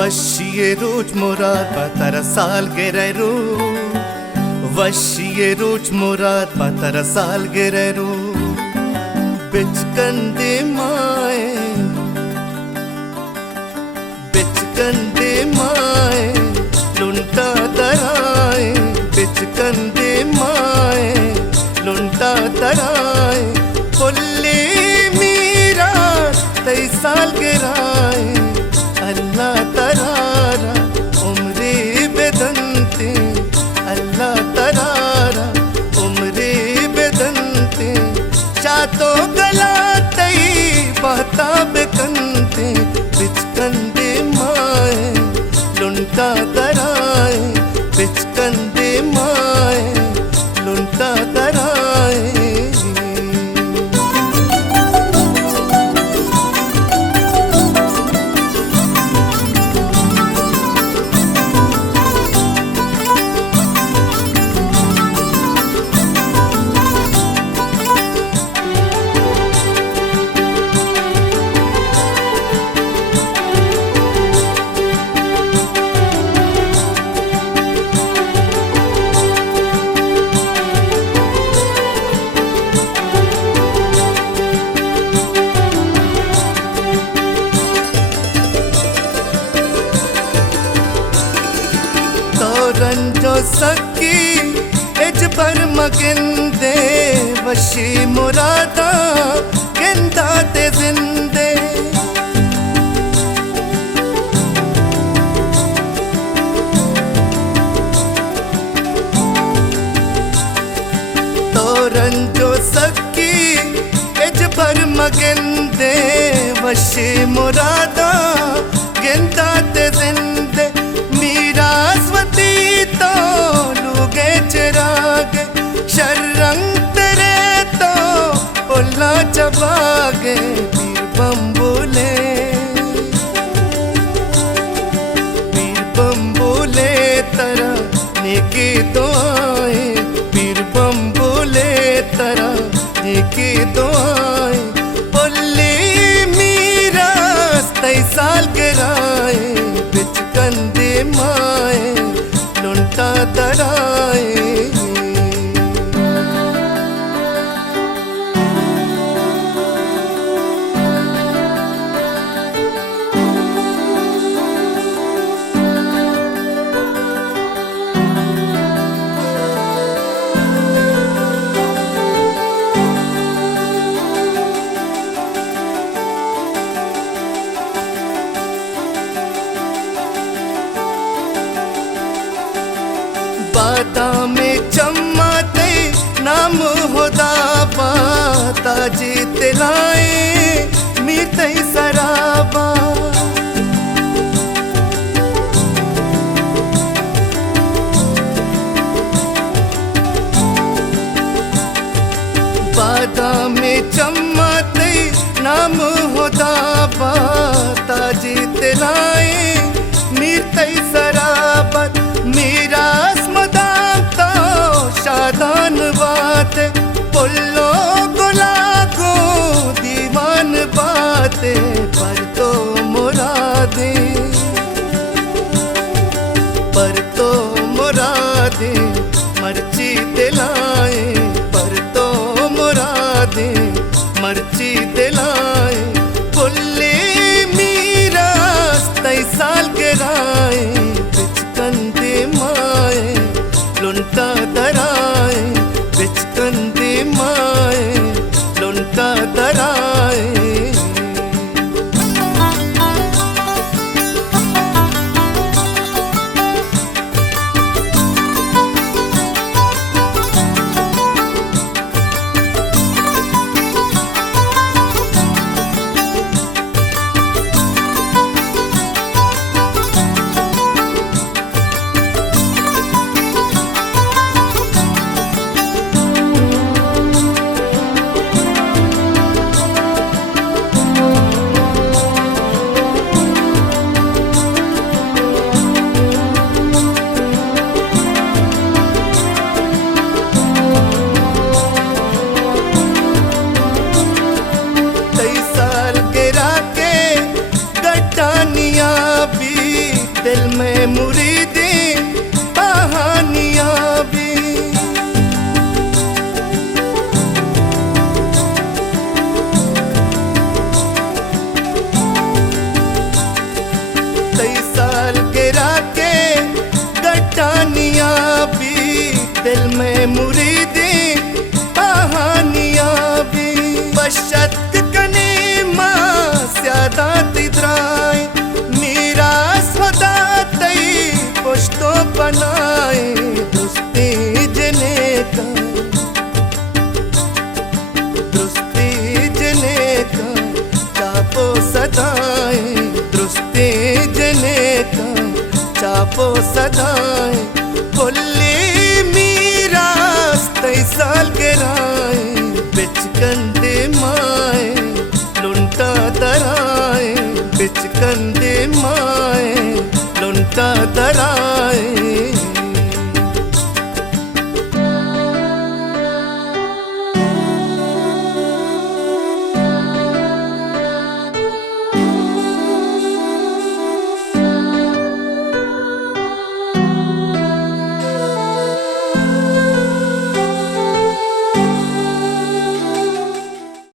वशिये रोज मुराद बातारा साल गेरेरू वशिये रोज मुराद बातारा साल गेरेरू बिच कंदे माए लुंटा दराए बिच कंदे माए लुंटा दराए पुल्ले मीरा तई साल गिराए अल्लाह तरारा उम्रे बेदंते अल्लाह तरारा उम्रे बेदंते चातो गला तई बहता बेकंते बिच कंदे माए लुंटा दराए बिच कंदे माए लुंटा दराए। रंजो सकी एज पर मगिंदे वशी मुरादा गिंदा ते जिंदे तो रंजो सकी एज पर मगिंदे वशी मुरादा गिंदा ते जिंदे मीरा स्वती तो लूगे चिराग शर्रंग तेरे तो उल्ला चबागे पीर बम्बूले तरा नेकी दुआए पीर बम्बूले तरा नेकी दुआए पुल्ली मीरा तई साल गिराए बिच कंदे माए लुंटा दराए। में चम्माते नाम होदा पाता जीत लाए मीते सराबा बादा में चम्माते नाम होदा पाता जीत लाए मीते सराबा मीरा शादान बात पुल्लो गुलागो दीवान बाते पर तो मुरादे मर्ची दिलाए पर तो मुरादे मर्ची दिलाए पुल्ले मीरा तई साल गिराए बिच कंदे माए लुंटा दराए बिच कंदे माए लुंटा दराए। स्वदातिद्राय मीरा स्वदातै पुष्टो बनाए दुस्ती जनेका चापो सदाए दृष्टि जनेका चापो सदाए